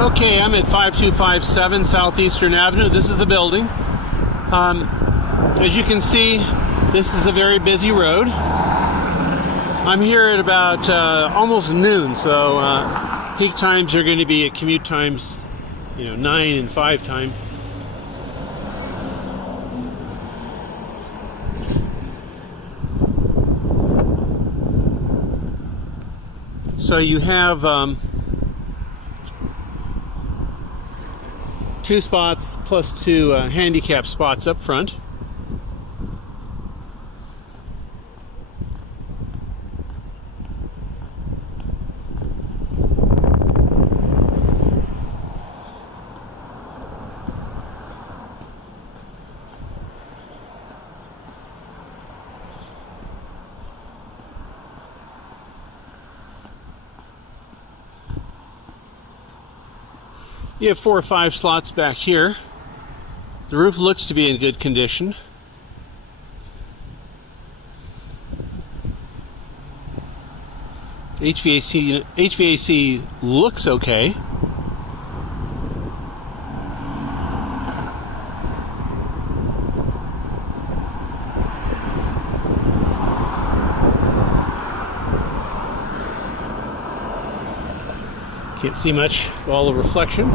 Okay, I'm at 5257 South Eastern Avenue. This is the building. As you can see, this is a very busy road. I'm here at about almost noon, so peak times are going to be at commute times, 9 and 5 time. So you have 2 spots plus 2 handicap spots up front. You have 4 or 5 slots back here. The roof looks to be in good condition. HVAC looks okay. Can't see much of all the reflection.